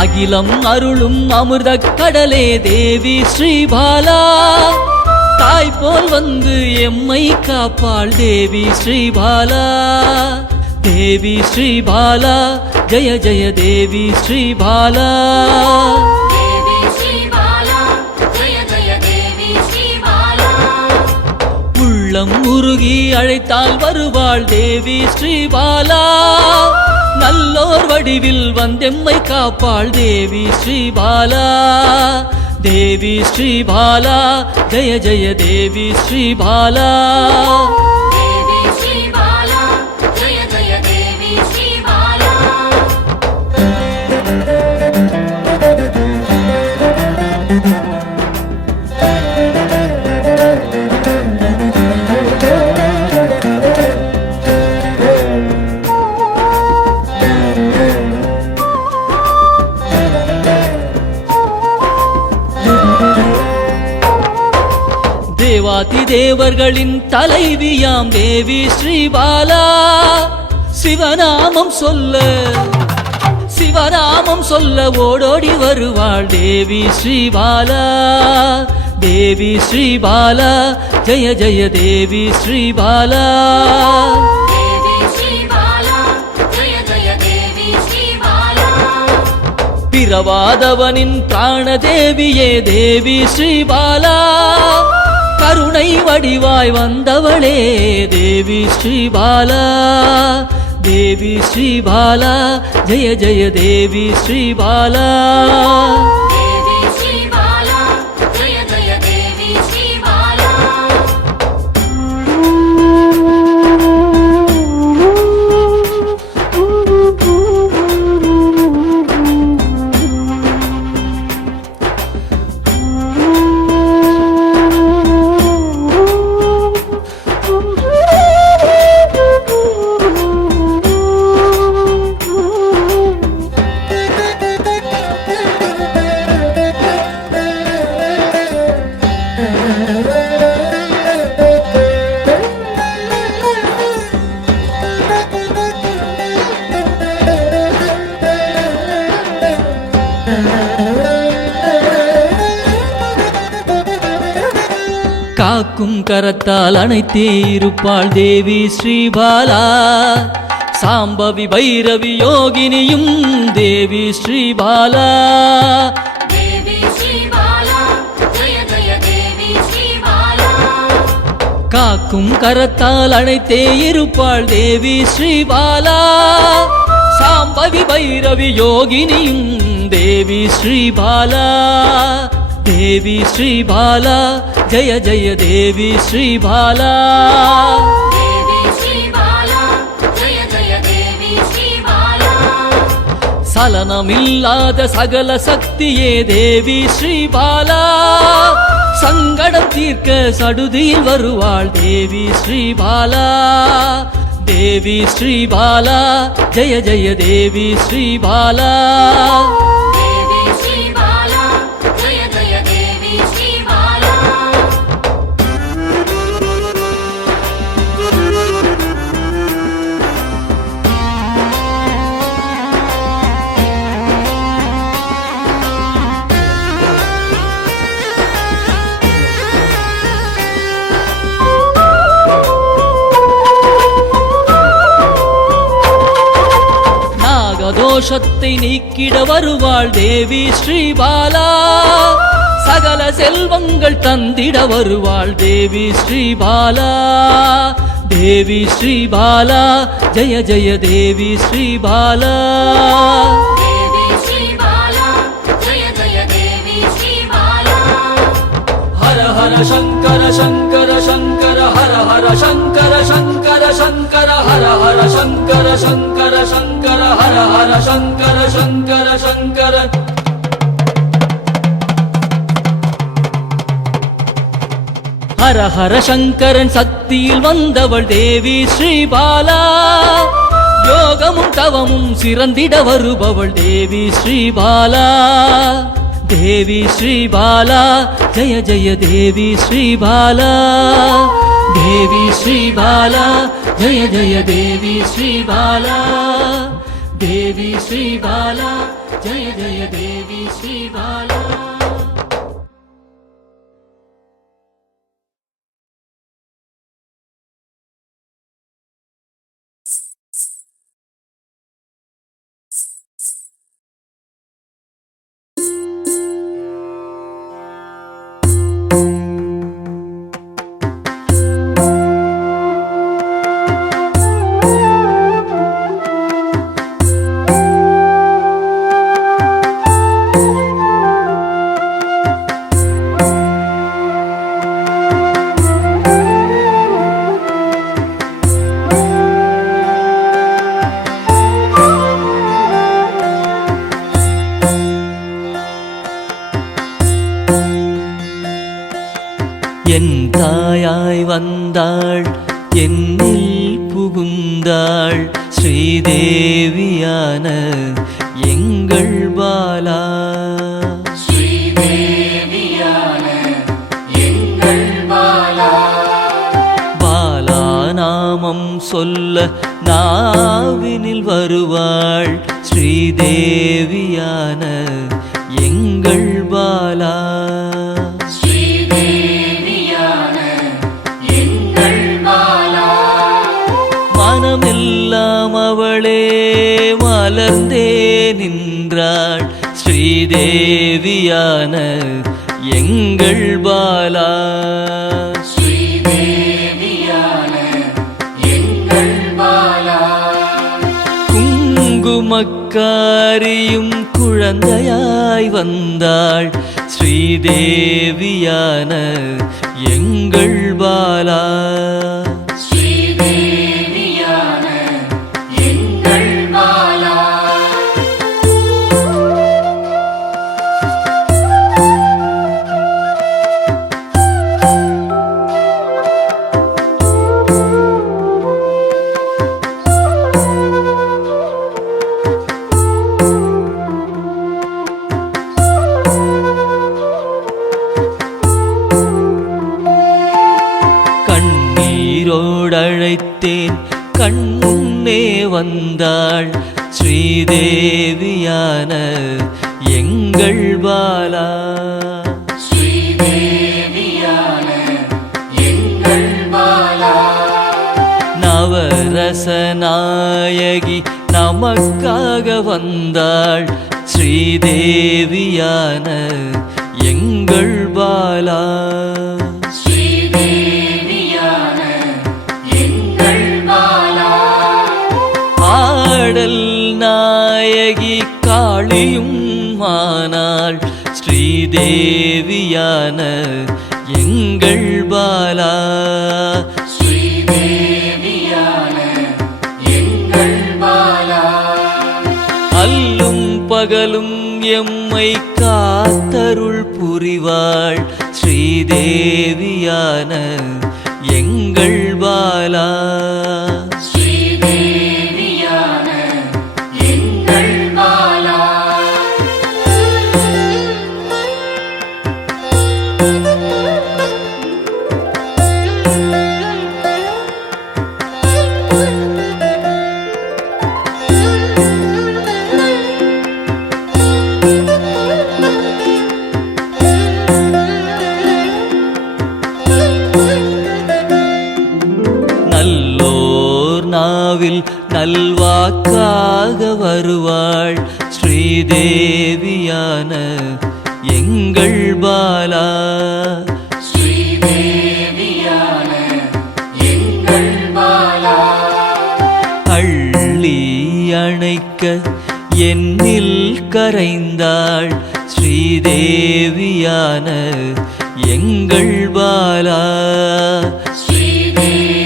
அகிலம் அருளும் அமிர்த கடலே தேவி ஸ்ரீபாலா, தாய் போல் வந்து எம்மை காப்பாள் தேவி ஸ்ரீபாலா. தேவி ஸ்ரீபாலா ஜெய ஜெய தேவி ஸ்ரீபாலா. உள்ளம் உருகி அழைத்தால் வருவாள் தேவி ஸ்ரீபாலா. நல்லோர் வடிவில் வந்தெம்மை காப்பாள் தேவி ஸ்ரீபாலா. தேவி ஸ்ரீபாலா ஜெய ஜெய தேவி ஸ்ரீபாலா. தேவாதி தேவர்களின் தலைவியாம் தேவி ஸ்ரீபாலா. சிவநாமம் சொல்ல ஓடோடி வருவாள் தேவி ஸ்ரீபாலா. தேவி ஸ்ரீபாலா ஜெய ஜெய தேவி ஸ்ரீபாலா. பிறவாதவனின் பிராணதேவியே தேவி ஸ்ரீபாலா. கருணை வடிவாய் வந்தவளே தேவி ஸ்ரீபாலா. தேவி ஸ்ரீபாலா ஜெய ஜெய தேவி ஸ்ரீபாலா. காக்கும் கரத்தால் அணைத்தே இருப்பாள் தேவி ஸ்ரீபாலா. சாம்பவி பைரவி யோகினியும் தேவி ஸ்ரீபாலா. காக்கும் கரத்தால் அணைத்தே இருப்பாள் தேவி ஸ்ரீபாலா. சாம்பவி பைரவி யோகினியும் தேவி ஸ்ரீபாலா. தேவி ஸ்ரீபாலா ஜெய ஜெய தேவி ஸ்ரீபாலா. சலனமில்லாத சகல சக்தியே தேவி ஸ்ரீபாலா. சங்கடம் தீர்க்க சடுதியில் வருவாள் தேவி ஸ்ரீபாலா. தேவி ஸ்ரீபாலா ஜெய ஜெய தேவி ஸ்ரீபாலா. தோஷத்தை நீக்கிட வருவாள் தேவி ஸ்ரீபாலா. சகல செல்வங்கள் தந்திட வருவாள் தேவி ஸ்ரீபாலா. தேவி ஸ்ரீபாலா ஜெய ஜெய தேவி ஸ்ரீபாலா. ஹர ஹர சங்கர சங்கர சங்கர ஹர ஹர ஹர சங்கர சங்கர சங்கர ஹர ஹர சங்கர சங்கர சங்கர ஹர ஹர சங்கர சங்கர சங்கர. ஹர ஹர சங்கரன் சக்தியில் வந்தவள் தேவி ஸ்ரீபாலா. யோகமும் தவமும் சிறந்திட வருபவள் தேவி ஸ்ரீபாலா. தேவி ஸ்ரீபாலா ஜய ஜய தேவி ஸ்ரீபாலா. தேவி ஸ்ரீபாலா ஜய ஜய தேவி ஸ்ரீபாலா. தேவி ஸ்ரீபாலா ஜய ஜய தேவி ஸ்ரீபாலா. என் தாயாய் வந்தாள் என்னில் புகுந்தாள் ஸ்ரீதேவியான எங்கள் பாலா. ஸ்ரீதேவியான எங்கள் பாலா. பாலா நாமம் சொல்ல நாவினில் வருவாள் ஸ்ரீதேவியான எங்கள் பாலா. மனமெல்லாம் அவளே மலர்ந்தே நின்றாள் ஸ்ரீதேவியான எங்கள் பாலா. ஸ்ரீதேவியான எங்கள் பாலா. குங்குமக்காரியும் குழந்தையாய் வந்தாள் ஸ்ரீதேவியான எங்கள் பாலா. அழைத்தேன் கண்ணே வந்தாள் ஸ்ரீதேவியான எங்கள் பாலா. ஸ்ரீதேவியான எங்கள் பாலா. நவரச நாயகி நமக்காக வந்தாள் ஸ்ரீதேவியான எங்கள் பாலா. ஆடல் நாயகி காளியும் ஆனாள் ஸ்ரீதேவியான எங்கள் பாலா. ஸ்ரீதேவியான எங்கள் பாலா. அல்லும் பகலும் எம்மை காத்தருள் புரிவாள் ஸ்ரீதேவியான எங்கள் பாலா. நல்வாக்காக வருவாள் ஸ்ரீதேவியான எங்கள் பாலா. ஸ்ரீதேவியான எங்கள் பாலா. அள்ளி அணைக்க என்னில் கரைந்தாள் ஸ்ரீதேவியான எங்கள் பாலா. ஸ்ரீதேவி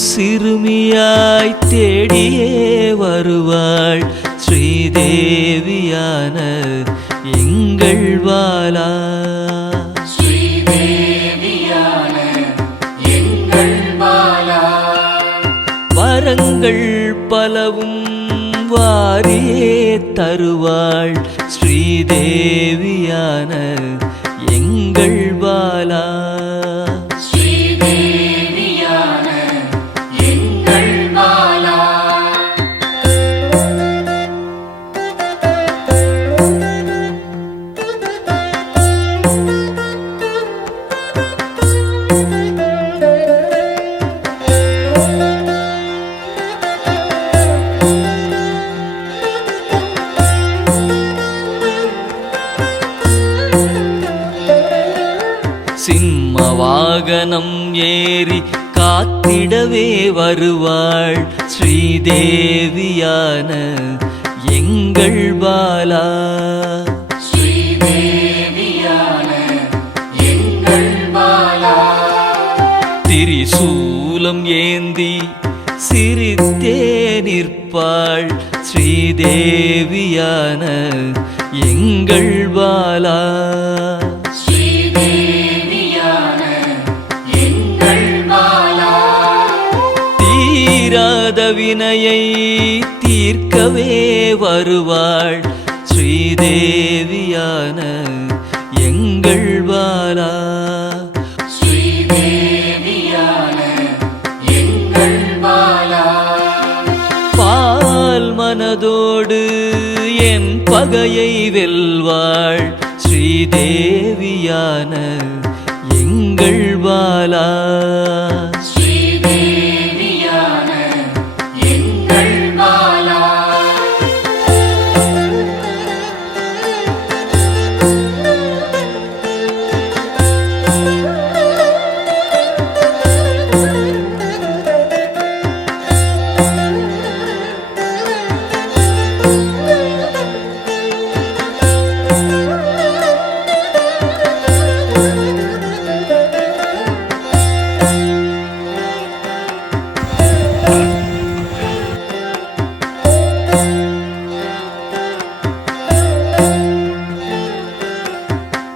சிறுமியாய் தேடியே வருவாள் ஸ்ரீதேவியான எங்கள் பாலா. ஸ்ரீதேவியான எங்கள் பாலா. வரங்கள் பலவும் வாரியே தருவாள் ஸ்ரீதேவியான எங்கள் பாலா. ஸ்ரீதேவியான எங்கள் பாலா. சிம்ம வாகனம் ஏறி காத்திடவே வருவாள் ஸ்ரீதேவியான எங்கள் பாலா. ஸ்ரீதேவியான எங்கள் பாலா. திரிசூலம் ஏந்தி சிரித்தே நிற்பாள் ஸ்ரீதேவியான எங்கள் பாலா. ஸ்ரீதேவியான எங்கள் பாலா. தீராத வினையை தீர்க்கவே வருவாள் ஸ்ரீதேவியான எங்கள் பாலா. ஸ்ரீதேவியான எங்கள் பாலா. பால் மனதோடு என் பகையை வெல்வாள் ஸ்ரீதேவியான எங்கள் பாலா. ஸ்ரீதேவியான எங்கள் பாலா.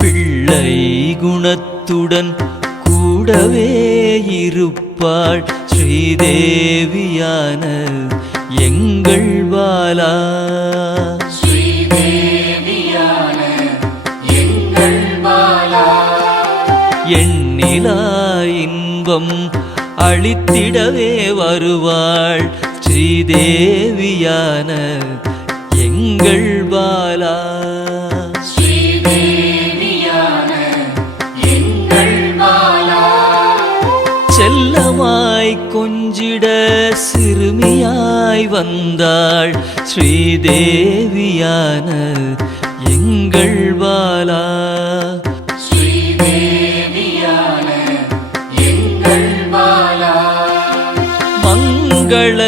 பிள்ளை குணத்துடன் கூடவே இருப்பாள் ஸ்ரீதேவியான எங்கள் பாலா. ஸ்ரீதேவியான எங்கள் பாலா. எண்ணிலா இன்பம் அளித்திடவே வருவாள் ஸ்ரீதேவியான எங்கள் பாலா. ஸ்ரீதேவியான எங்கள் பாலா. செல்லமாய் கொஞ்சிட சிறுமியாய் வந்தாள் ஸ்ரீதேவியான எங்கள் பாலா. ஸ்ரீதேவியான எங்கள் பாலா. மங்கள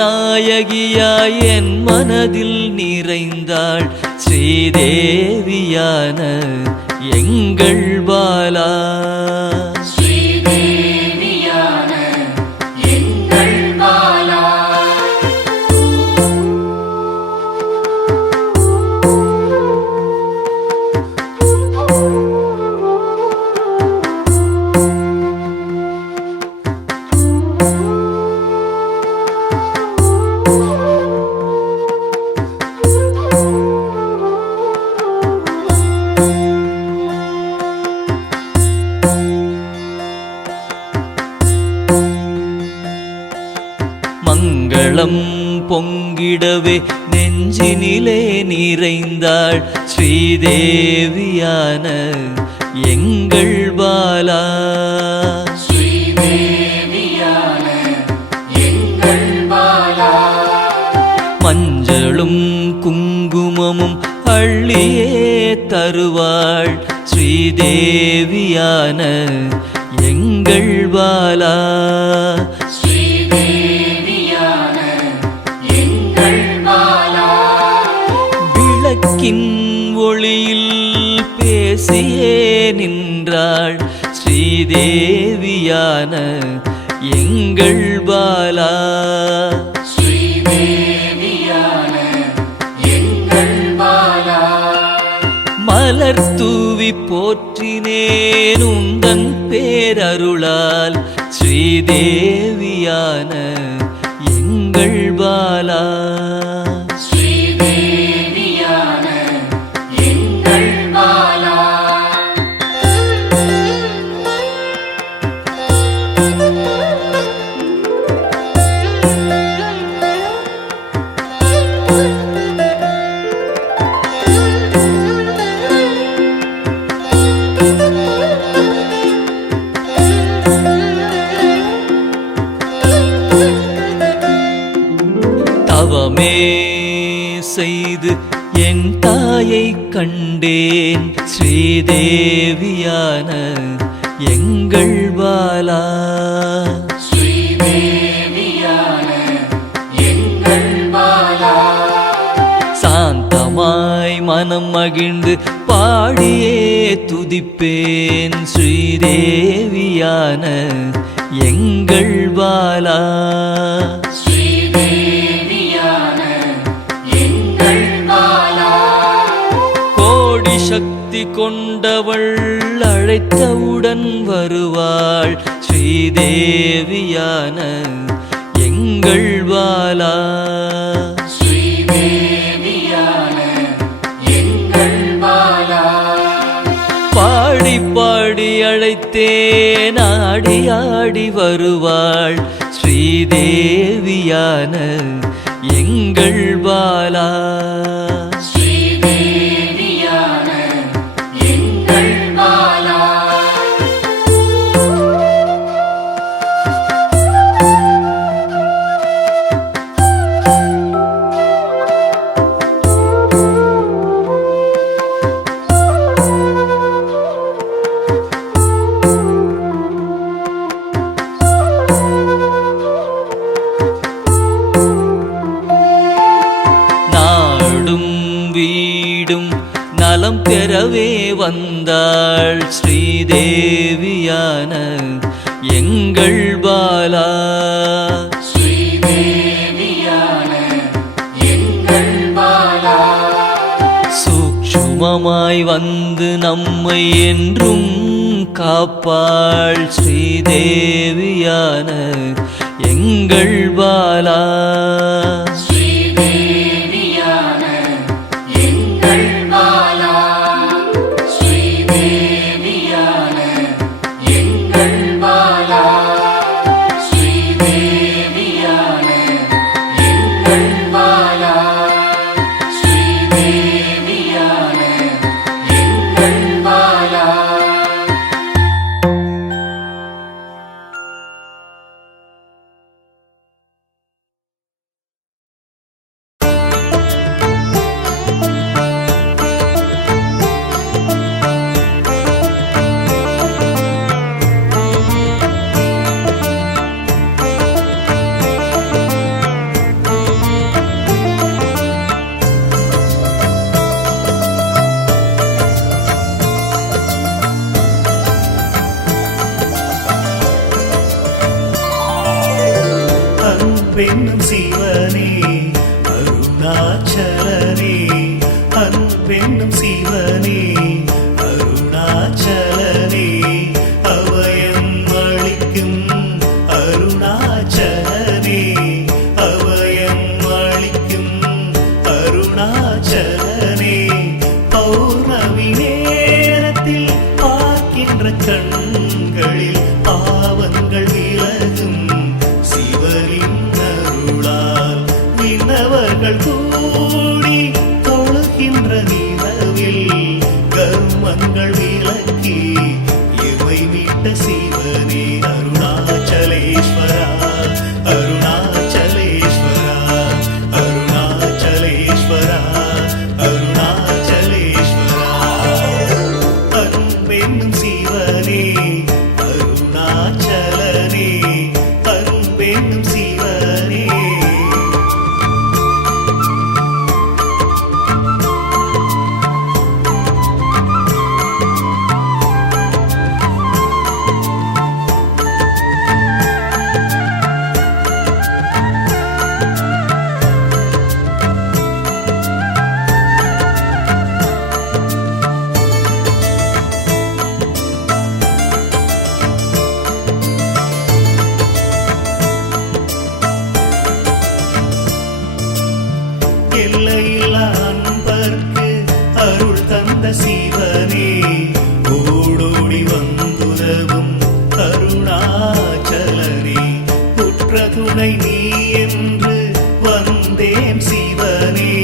நாயகியாய் என் மனதில் நிறைந்தாள் ஸ்ரீதேவியான எங்கள் பாலா. ஸ்ரீதேவியான எங்கள் பாலா. மங்களம் பொங்கிடவே நெஞ்சினிலே நிறைந்தாள் ஸ்ரீதேவியான எங்கள் பாலா. ஸ்ரீதேவியான எங்கள் பாலா. மஞ்சளும் குங்குமமும் அள்ளியே தருவாள் ஸ்ரீதேவியான எங்கள் பாலா. ஸ்ரீதேவியான எங்கள் பாலா. விளக்கின் ஒளியில் பேசியே நின்றாள் ஸ்ரீதேவியான எங்கள் பாலா. ஸ்ரீதேவியான எங்கள் பாலா. மலர் தூவி போற்றினேன் உந்தன் பேரருளால் ஸ்ரீதேவியான எங்கள் பாலா. ஸ்ரீதேவியான எங்கள் பாலா. தவமே செய்து என் தாயை கண்டேன் ஸ்ரீதேவியான எங்கள் பாலா. ஸ்ரீதேவியான எங்கள் பாலா. சாந்தமாய் மனம் மகிழ்ந்து பாடியே துதிப்பேன் ஸ்ரீதேவியான எங்கள் பாலா. ஸ்ரீதேவியான எங்கள் பாலா. கோடி சக்தி கொண்டவள் அழைத்தவுடன் வருவாள் ஸ்ரீதேவியான எங்கள் பாலா. ஸ்ரீதேவியான எங்கள் பாலா. பாடி பாடி அழைத்தேன் ஆடி ஆடி வருவாள் ஸ்ரீதேவியான எங்கள் பாலா. ஸ்ரீதேவியான எங்கள் பாலா. நாடும் வீடும் நலம் பெறவே வந்தாள் ஸ்ரீதேவியான எங்கள் பாலா. ஸ்ரீதேவியான எங்கள் பாலா. சூக்ஷ்மமாய் வந்து நம்மை என்றும் காப்பாள் ஸ்ரீதேவியான எங்கள் பாலா. ஸ்ரீதேவியான எங்கள் பாலா. ஸ்ரீதேவியான எங்கள் பாலா. ஸ்ரீதேவியான எங்கள் பாலா. ஸ்ரீதேவியான எங்கள் பாலா. அன்பென்னும் சிவனே அருணாச்சலனே. அன்பென்னும் சிவனே அருணாச்சலனே. அபயம் அளிக்கும் அருணாச்சலனே. அபயம் அளிக்கும் அருணாச்சலனே. பௌர்ணமி நேரத்தில் பார்க்கின்ற கண்களில் பாவங்கள் விலகும் சிவனின் அருளால். விண்ணவர்கள் கூடி தொழுகின்ற நிலவில் கர்மங்கள் விலக்கி இவை மீட்ட சிவனே அருணாச்சலேஸ்வரா. அருணாச்சலேஸ்வரா. அருணாச்சலேஸ்வரா. அருணாச்சலேஸ்வரா. அன்பென்னும் சிவனே அருணாச்சலனே. அன்பென்னும் சிவனே. துணை நீ என்று வந்தேன் சிவனே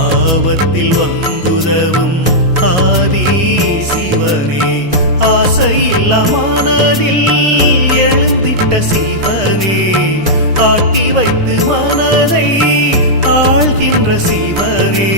ஆபத்தில் வந்துதவும் ஆதி சிவனே ஆசையில்லா மனதில் எழுந்திட்ட சிவனே ஆட்டி வைத்து மனதை ஆள்கின்ற சிவனே